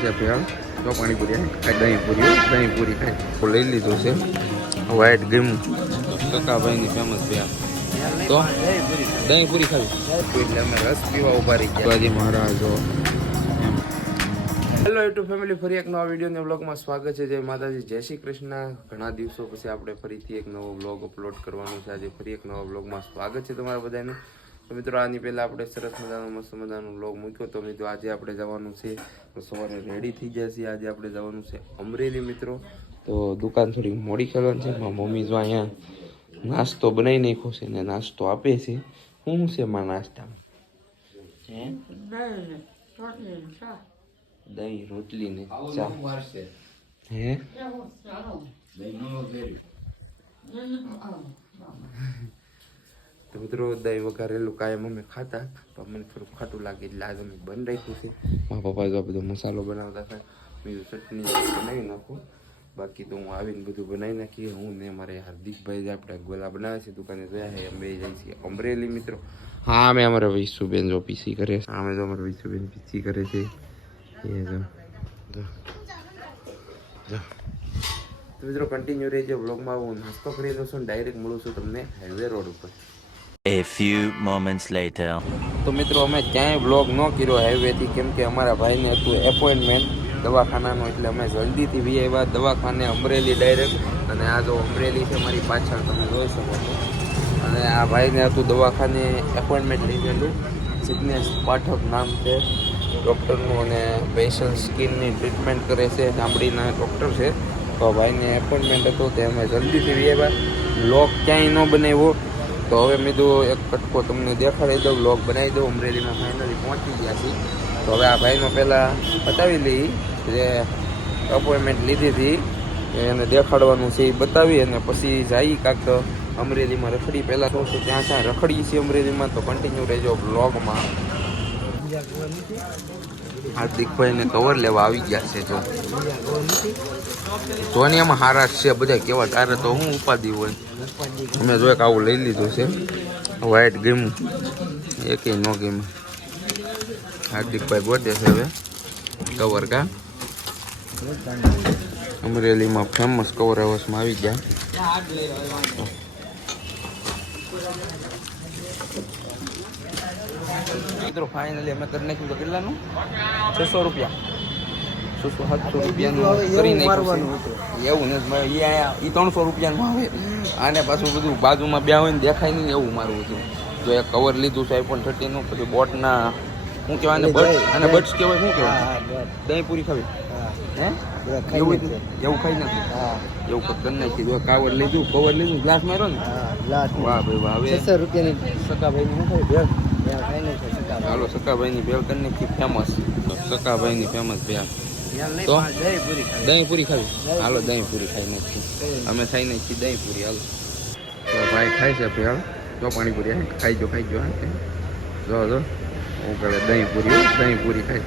ભેળ તો પાણીપુરી ખાય દહીં પૂરી ખાય લઈ લીધું છે વ્હાઈટ ગેમું કકાભાઈની ફેમસ ભેળ તો દહીં પૂરી ખાવી એટલે અમે રસ પીવા ઉભા રહી ગયા બાજી મહારાજો. હેલો યુટ્યુબ ફેમિલી, ફરી એક નવા વિડીયો ને વ્લોગમાં સ્વાગત છે. જય માતાજી, જય શ્રી કૃષ્ણ. ઘણા દિવસો પછી આપણે ફરીથી એક નવો વ્લોગ અપલોડ કરવાનો છે. આજે ફરી એક નવા વ્લોગમાં સ્વાગત છે તમારા બધાને. તો મિત્રો આની પહેલાં આપણે સરસ મજાનો મસ્ત મજાનો વ્લોગ મૂક્યો તો મિત્રો આજે આપણે જવાનું છે, તો સવારે રેડી થઈ ગયા છીએ. આજે આપણે જવાનું છે અમરેલી મિત્રો. તો દુકાન થોડી મોડી કરવાની છે. મારી મમ્મી જો અહીંયા નાસ્તો બનાવી નાખ્યો છે ને નાસ્તો આપે છે. શું છે માં નાસ્તામાં? દહીં રોટલી ને ચા. હે તો મિત્રો દહીં વઘારેલું કાયમ અમે ખાતા, પણ મને થોડું ખાટું લાગે એટલે આજે અમે બંધ રાખ્યું છે. મારા પપ્પા જો બધો મસાલો બનાવતા હતા, બીજું ચટણી બનાવી નાખું. બાકી તો હું આવીને બધું બનાવી નાખીએ. હું ને મારે હાર્દિકભાઈ આપણે ગોલા બનાવે છે દુકાને જોયા છે. અમે જાય છીએ અમરેલી મિત્રો. હા અમે અમારા વિશુબેન જો પીસી કરે છે. અમે જો અમારા વિશુબેન પીસી કરે છે. એ જો તો મિત્રો કન્ટિન્યુ રહેજો વ્લોગમાં. હું નાસ્તો કરી દઉં છું ને ડાયરેક્ટ મળું છું તમને હાઈવે રોડ ઉપર. A few moments later. તો મિત્રો અમે ક્યાંય વ્લોગ ન કર્યો હાઈવેથી, કેમ કે અમારા ભાઈને હતું એપોઇન્ટમેન્ટ દવાખાનાનું, એટલે અમે જલ્દીથી વી આવ્યા દવાખાને અમરેલી ડાયરેક્ટ. અને આ જો અમરેલી છે મારી પાછળ, તમે જોઈ શકો છો. અને આ ભાઈને હતું દવાખાને એપોઇન્ટમેન્ટ લીધેલું. જિગ્નેશ પાઠક નામ છે ડૉક્ટરનું, અને પેશન્ટ સ્કિનની ટ્રીટમેન્ટ કરે છે, ચામડીના ડૉક્ટર છે. તો ભાઈને એપોઇન્ટમેન્ટ હતું તે અમે જલ્દીથી વી આવ્યા. વ્લોગ ક્યાંય ન બનાવ્યો, તો હવે મેં તો એક કટકો તમને દેખાડી દઉં, વ્લોગ બનાવી દઉં. અમરેલીમાં ફાઇનલી પહોંચી ગયા છીએ. તો હવે આ ભાઈનો પહેલાં બતાવી લઈ જે અપોઇન્ટમેન્ટ લીધી હતી એને દેખાડવાનું છે એ બતાવી, અને પછી જઈ કાંક અમરેલીમાં રખડી. પહેલાં શું છે ત્યાં ત્યાં રખડીએ છીએ અમરેલીમાં. તો કન્ટિન્યુ રહેજો વ્લોગમાં. હાર્દિકભાઈને કવર લેવા આવી ગયા છે. જો ધોનિયામાં હારા છે બધા કેવા, તારે તો હું ઉપાધિ હોય. અમે જો એક આવું લઈ લીધું છે વ્હાઈટ ગેમું, એકેય ન ગેમ. હાર્દિકભાઈ બર્થડે છે હવે કવર કા અમરેલીમાં ફેમસ કવર હાઉસમાં આવી ગયા. મિત્રો ફાઇનલી અમે કરી નાખ્યું. તો કેટલાનું? 600 રૂપિયા, 600-700 રૂપિયાનું કરી નાખ્યું. એવું નથી, એ 300 રૂપિયાનું આવે. આને પાછું બધું બાજુમાં બે હોય ને દેખાય નહીં એવું મારું હતું. જો એક કવર લીધું છે iPhone 13 નું. પછી બોટના શું કહેવાય અને બટ્સ કહેવાય, શું કહેવાય, દહીં પૂરી ખાવી. હે એવું ખાઈ નાખ્યું. એવું કરી નાખી. જો કવર લીધું ગ્લાસ માર્યો ને. વાહ ભાઈ વાહ. હવે 600 રૂપિયાની સકાભાઈની શું ખાઈ ભેળ. હાલો સકાભાઈની ભેળ કરી નાખી ફેમસ. સકાભાઈની ફેમસ ભેળ. તો દહીં પૂરી ખાવી. હાલો દહીં પૂરી ખાઈ નાખી. અમે ખાઈ નાખી દહીં પૂરી. હાલો તો ભાઈ ખાય છે ભેળ. જો પાણીપુરી ખાઈ જો જો હું કરે દહીં પૂરી ખાય.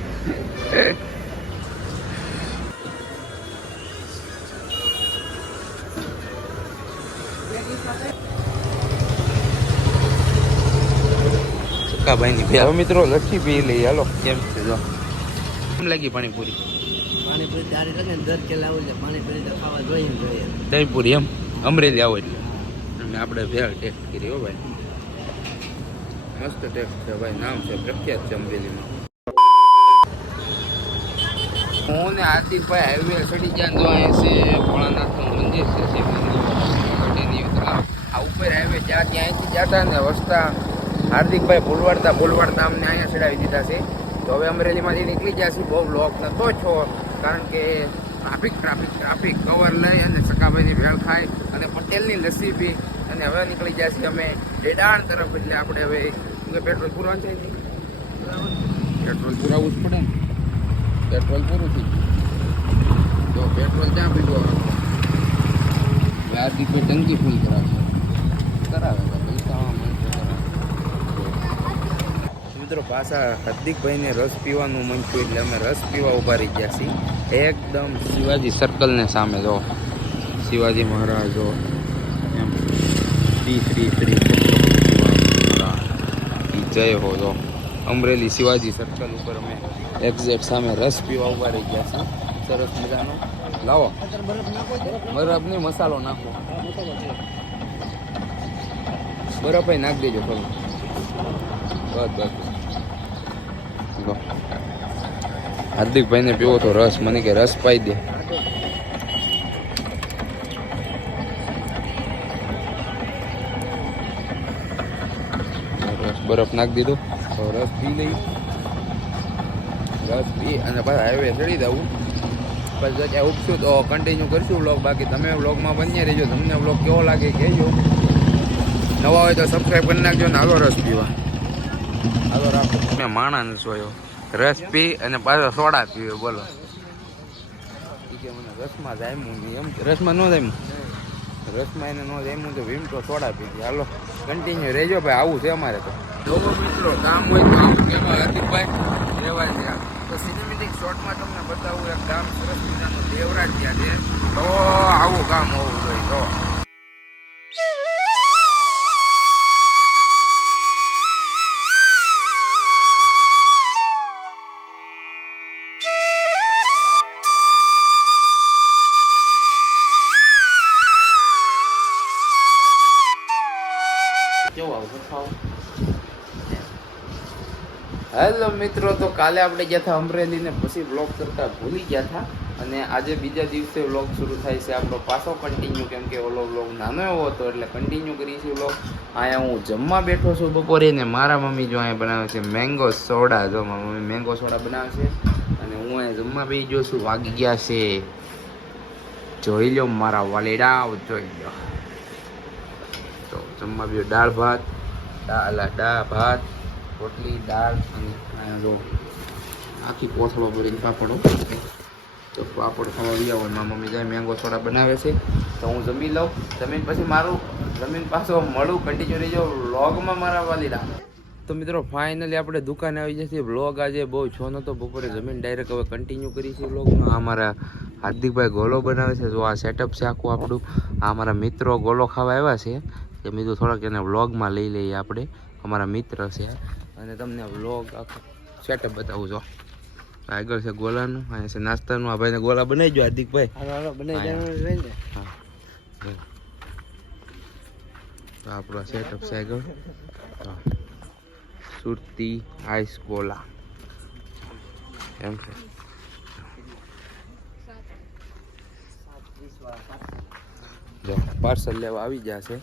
સકાભાઈની ભેળ. હવે મિત્રો લચ્છી પી લઈએ. હાલો કેમ છે જો કેમ લાગી પાણીપુરી? દહીં પૂરી એમ અમરેલી આવો એટલે. અને આપણે ભેળ ટેસ્ટ કરી. હો ભાઈ મસ્ત ટેસ્ટ છે ભાઈ. નામ છે પ્રખ્યાત છે અમરેલીમાં. હું ને હાર્દિકભાઈ હાઈવે ચડી ગયા. જો અહીંયા છે ભોળાનાથનું મંદિર છે, શિવજીનું. આ ઉપર હાઈવે ત્યાં અહીંથી જતા ને રસ્તા હાર્દિકભાઈ બોલવાડતા અમને અહીંયા ચડાવી દીધા છે. તો હવે અમરેલીમાંથી નીકળી ગયા છીએ. બહુ વ્લોગ થતો છો, કારણ કે ટ્રાફિક કવર લઈ અને સકાભાઈની ભેળ ખાય અને પટેલની લસ્સી પી અને હવે નીકળી ગયા છીએ અમે ડેડાણ તરફ. એટલે આપણે હવે પેટ્રોલ પૂરવાનું થાય ને, પેટ્રોલ પુરાવવું જ પડે ને. પેટ્રોલ પૂરું થઈ ગયું તો પેટ્રોલ ક્યાં પીવું? હાર્દિકભાઈ ટંકી ફૂલ કરાવે પૈસા મિત્રો. પાછા હાર્દિકભાઈને રસ પીવાનું મન થયું એટલે અમે રસ પીવા ઉભા રહી ગયા છીએ એકદમ શિવાજી સર્કલને સામે. જો શિવાજી મહારાજ જો એમ શ્રી જય હો. જો અમરેલી શિવાજી સર્કલ ઉપર અમે એક્ઝેક્ટ સામે રસ પીવા ઉભા રહી ગયા છે સરસ મજાનો. લાવો બરફ નહીં, મસાલો નાખો. બરફ નાખી દેજો થોડું. બસ બસ લો. હાર્દિકભાઈને પીવો તો રસ, મને કે રસ પાઈ દે. રસ બરફ નાખી દીધો તો રસ પી લઈ. રસ પી અને પાછા હાઈવે ચડી જવું. પછી ત્યાં ઉઠશું તો કન્ટિન્યુ કરશું વ્લોગ. બાકી તમે વ્લોગમાં બન્યા રહેજો. તમને વ્લોગ કેવો લાગે કહેજો. નવા હોય તો સબસ્ક્રાઈબ કરી નાખજો ને હાલો રસ પીવા. હાલો રાખો. મેં માણસ જોયો રસ પી અને પાછો સોડા પીવે. બોલો કે મને રસમાં જામ્યું નહીં એમ. રસમાં ન જામ્યું, રસમાં એને ન જામ્યું તો ભીમ તો સોડા પી ગયા. હાલો કન્ટિન્યુ રહેજો ભાઈ. આવું છે અમારે તો. લોકો મિત્રો કામ હોય તો આવું કહેવાય હાર્દિકભાઈ રહેવા ત્યાં. તો સિનેમેટિક શોર્ટમાં તમને બતાવું એક ગામ સરસ મજાનું દેવરાજ ત્યાં છે. તો આવું કામ હોવું જોઈએ. તો હેલો મિત્રો, તો કાલે આપણે ગયા હતા અમરેલી ને પછી વ્લોગ કરતા ભૂલી ગયા હતા. અને આજે બીજા દિવસે વ્લોગ શરૂ થાય છે આપણો પાછો કન્ટિન્યુ. કેમ કે ઓલો વ્લોગ નાનો એવો હતો એટલે કન્ટિન્યુ કરીશું વ્લોગ. અહીંયા હું જમવા બેઠો છું બપોરે ને મારા મમ્મી જો અહીંયા બનાવે છે મેંગો સોડા. જો મારી મમ્મી મેંગો સોડા બનાવે છે અને હું અહીંયા જમવા બેસી ગયો છું. વાગી ગયા છે, જોઈ લો મારા વાલેડા, જોઈ લો. તો જમવા બેસી દાળ ભાત, ભાત, રોટલી, દાળ અને જો આખી કોથળો ભરીને પાપડો. તો પાપડ ખાવા ગયા હોય મારા મમ્મી જાય મેંગો સોડા બનાવે છે. તો હું જમી લઉં. જમીન પછી મારું જમીન પાછો મળું. કન્ટિન્યુ રહીજો વ્લોગમાં મારા વાલીડા. તો મિત્રો ફાઇનલી આપણે દુકાને આવી જશે. વ્લોગ આજે બહુ છો નતો બપોરે જમીન ડાયરેક્ટ હવે કન્ટિન્યુ કરીશું વ્લોગમાં. અમારા હાર્દિકભાઈ ગોલો બનાવે છે. જો આ સેટઅપ છે આખું આપણું. આ અમારા મિત્રો ગોલો ખાવા આવ્યા છે. કે મેં તો થોડાક એને વ્લોગમાં લઈ લઈએ આપણે. અમારા મિત્ર છે અને તમને વ્લોગ આખો સેટઅપ બતાવું છો. આગળ છે ગોલાનું, અહીંયા છે નાસ્તાનું. આ ભાઈને ગોલા બનાવી જો હાર્દિકભાઈ. હા તો આપણો સેટઅપ છે આગળ. સુરતી આઈસ ગોલા એમ છે. જો પાર્સલ લેવા આવી જશે.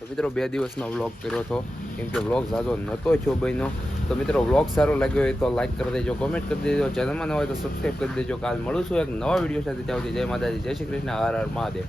તો મિત્રો 2 દિવસનો વ્લોગ કર્યો હતો કેમ કે વ્લોગ ઝાઝો નહોતો છો બન્યો. તો મિત્રો વ્લોગ સારો લાગ્યો હોય તો લાઈક કરી દેજો, કોમેન્ટ કરી દેજો. ચેનલમાં ન હોય તો સબસ્ક્રાઈબ કરી દેજો. કાલ મળું છું એક નવા વિડીયો સાથે. ત્યાં સુધી જય માતાજી, જય શ્રી કૃષ્ણ, હર હર મહાદેવ.